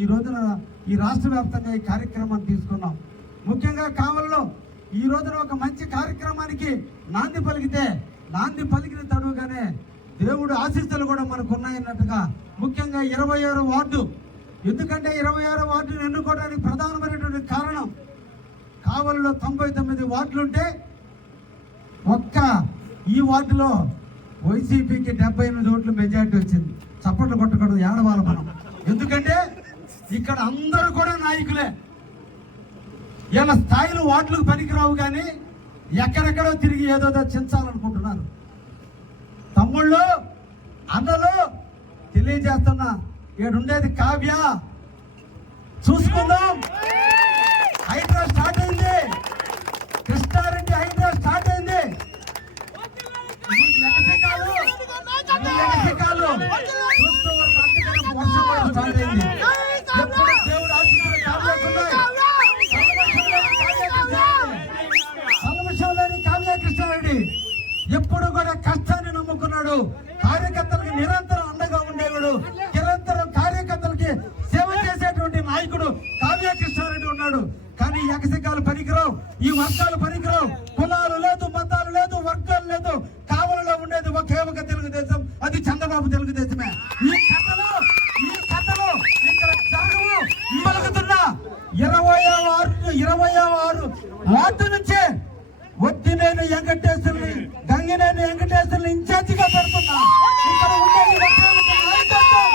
ఈ రోజున ఈ రాష్ట్ర వ్యాప్తంగా ఈ కార్యక్రమాన్ని తీసుకున్నాం. ముఖ్యంగా కావల్లో ఈ రోజున ఒక మంచి కార్యక్రమానికి నాంది పలికితే నాంది పలికిన తడువుగానే దేవుడు ఆశీస్సులు కూడా మనకు ఉన్నాయన్నట్టుగా ముఖ్యంగా ఇరవై ఆరు వార్డు. ఎందుకంటే ఇరవై ఆరు వార్డును ఎన్నుకోవడానికి ప్రధానమైనటువంటి కారణం కావల్లో తొంభై తొమ్మిది వార్డులుంటే ఒక్క ఈ వార్డులో వైసీపీకి డెబ్బై ఎనిమిది ఓట్లు మెజార్టీ వచ్చింది చప్పట్లు కొట్టకూడదు ఏడవాలి మనం ఎందుకంటే ఇక్కడ అందరూ కూడా నాయకులే వీళ్ళ స్థాయిలు వాటికి పనికిరావు కానీ ఎక్కడెక్కడో తిరిగి ఏదో చించాలనుకుంటున్నారు తమ్ముళ్ళు అన్నలు తెలియజేస్తున్నా ఈడుండేది కావ్య. చూసుకుందాం. హైడ్రా స్టార్ట్ అయింది. కృష్ణారెడ్డి హైడ్రా స్టార్ట్ అయింది. చూస్తూ వర్షం కూడా స్టార్ట్ అయింది ఎప్పుడు దేవుడు ఆశీస్సులు కావ్యకున్నాయి. సంవత్సరంలోని కావ్య కృష్ణారెడ్డి ఎప్పుడు కూడా కష్టాన్ని నమ్ముకున్నాడు కార్యకర్తలకు నిరంతరం అండగా ఉండేవాడు నిరంతరం కార్యకర్తలకి సేవ చేసేటువంటి నాయకుడు కావ్యకృష్ణారెడ్డి ఉన్నాడు. కానీ ఈ ఎకసికాలు పనికిరావు ఈ వర్గాలు పనికిరావు కులాలు లేదు మతాలు లేదు వర్గాలు లేదు. కావలలో ఉండేది ఒకే ఒక తెలుగుదేశం అది చంద్రబాబు తెలుగుదేశమే. ఈ కథలో ఈ కథలో ఇక్కడ జరగవు ఇరవై ఆరు ఇరవై ఆరు వార్డు నుంచే వద్దినేని వెంకటేశ్వరుని గంగినేని వెంకటేశ్వరుని ఇన్ఛార్జిగా పెడుతున్నా. ఇక్కడ ఉండేది నాయకత్వం.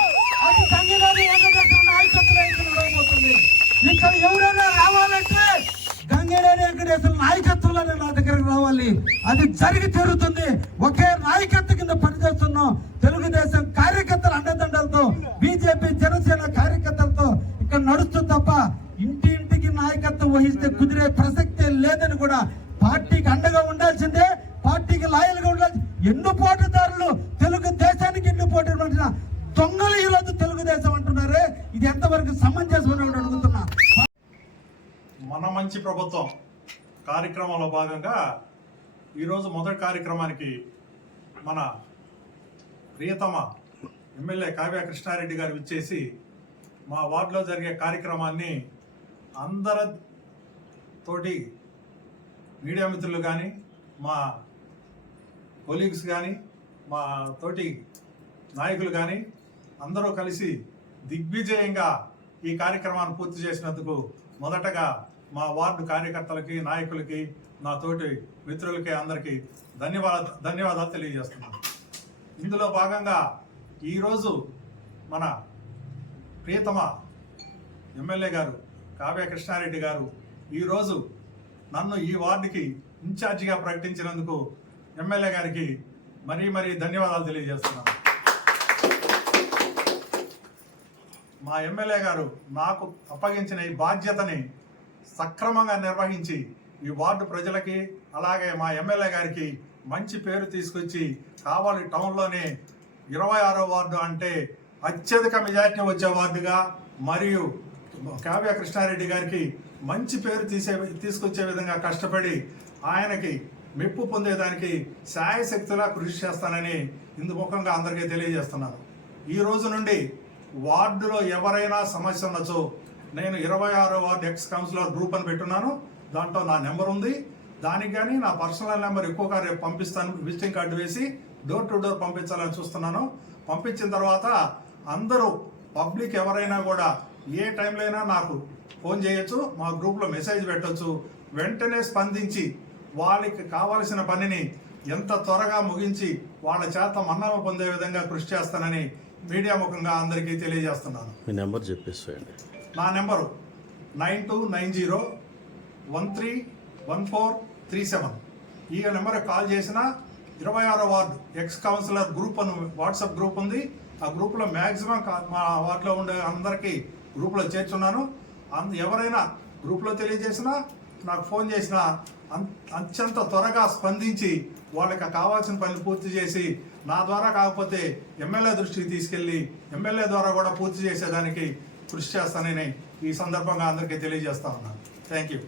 అది గంగినేని వెంకటేశ్వర నాయకత్వం రాబోతుంది ఇక్కడ ఎవరైనా రావాలంటే గంగినేని వెంకటేశ్వర నాయకత్వంలోనే నా దగ్గరకు రావాలి. అది జరిగి తీరుతుంది. ఒకే నాయకత్వ కింద పనిచేస్తున్నాం. తెలుగుదేశం కార్యకర్తల అండదండలతో బీజేపీ జనసేన కార్యకర్తలతో ఇక్కడ నడుస్తుంది తప్ప ఇంటి ఇంటికి నాయకత్వం వహిస్తే కుదిరే ప్రసక్తే లేదని కూడా పార్టీకి అండగా ఉండాల్సిందే. పార్టీకి లాయల్గా ఉండాలి. ఎన్ను పోటీదారులు తెలుగు దేశానికి ఎన్ని పోటీ దొంగలు ఈ తెలుగుదేశం అంటున్నారే. ఇది ఎంతవరకు సమంజసం అడుగుతున్నా. మన మంచి ప్రభుత్వం కార్యక్రమంలో భాగంగా ఈరోజు మొదటి కార్యక్రమానికి మన ప్రియతమ ఎమ్మెల్యే కావ్య కృష్ణారెడ్డి గారు ఇచ్చేసి మా వార్డులో జరిగే కార్యక్రమాన్ని అందరి తోటి మీడియా మిత్రులు కానీ మా కొలీగ్స్ కానీ మా తోటి నాయకులు కానీ అందరూ కలిసి దిగ్విజయంగా ఈ కార్యక్రమాన్ని పూర్తి చేసినందుకు మొదటగా మా వార్డు కార్యకర్తలకి నాయకులకి నా తోటి మిత్రులకి అందరికీ ధన్యవాద ధన్యవాదాలు తెలియజేస్తున్నాను. ఇందులో భాగంగా ఈరోజు మన ప్రియతమ ఎమ్మెల్యే గారు కావ్య కృష్ణారెడ్డి గారు ఈరోజు నన్ను ఈ వార్డుకి ఇన్ఛార్జిగా ప్రకటించినందుకు ఎమ్మెల్యే గారికి మరీ మరీ ధన్యవాదాలు తెలియజేస్తున్నాను. మా ఎమ్మెల్యే గారు నాకు అప్పగించిన ఈ బాధ్యతని సక్రమంగా నిర్వహించి ఈ వార్డు ప్రజలకి అలాగే మా ఎమ్మెల్యే గారికి మంచి పేరు తీసుకొచ్చి కావాలి టౌన్లోనే ఇరవై ఆరో వార్డు అంటే అత్యధిక మెజార్టీ వచ్చే వార్డుగా మరియు కావ్య కృష్ణారెడ్డి గారికి మంచి పేరు తీసే తీసుకొచ్చే విధంగా కష్టపడి ఆయనకి మెప్పు పొందేదానికి శాయశక్తిలా కృషి చేస్తానని ఇందుముఖంగా అందరికీ తెలియజేస్తున్నాను. ఈ రోజు నుండి వార్డులో ఎవరైనా సమస్య ఉన్నచో నేను ఇరవై ఆరో వార్డు ఎక్స్ కౌన్సిలర్ గ్రూప్ అని పెట్టున్నాను. దాంట్లో నా నెంబర్ ఉంది. దానికి కానీ నా పర్సనల్ నెంబర్ ఎక్కువగా రేపు పంపిస్తాను. విజిటింగ్ కార్డు వేసి డోర్ టు డోర్ పంపించాలని చూస్తున్నాను. పంపించిన తర్వాత అందరూ పబ్లిక్ ఎవరైనా కూడా ఏ టైంలో అయినా నాకు ఫోన్ చేయొచ్చు మా గ్రూప్లో మెసేజ్ పెట్టొచ్చు. వెంటనే స్పందించి వాళ్ళకి కావాల్సిన పనిని ఎంత త్వరగా ముగించి వాళ్ళ చేత మన్నవ పొందే విధంగా కృషి చేస్తానని మీడియా ముఖంగా అందరికీ తెలియజేస్తున్నాను. మీ నెంబర్ చెప్పేసేయండి. నా number nine two nine zero one three one four three seven. ఈ నెంబర్ కాల్ చేసిన ఇరవై ఆరో వార్డు ఎక్స్ కౌన్సిలర్ గ్రూప్ అని వాట్సాప్ గ్రూప్ ఉంది. ఆ గ్రూప్లో మ్యాక్సిమం మా వార్డులో ఉండే అందరికీ గ్రూప్లో చేర్చున్నాను. అంద ఎవరైనా గ్రూప్లో తెలియజేసినా నాకు ఫోన్ చేసిన అత్యంత త్వరగా స్పందించి వాళ్ళకి కావాల్సిన పనులు పూర్తి చేసి నా ద్వారా కాకపోతే ఎమ్మెల్యే దృష్టికి తీసుకెళ్ళి ఎమ్మెల్యే ద్వారా కూడా పూర్తి చేసేదానికి కృషి చేస్తానని ఈ సందర్భంగా అందరికీ తెలియజేస్తా ఉన్నాను. Thank you.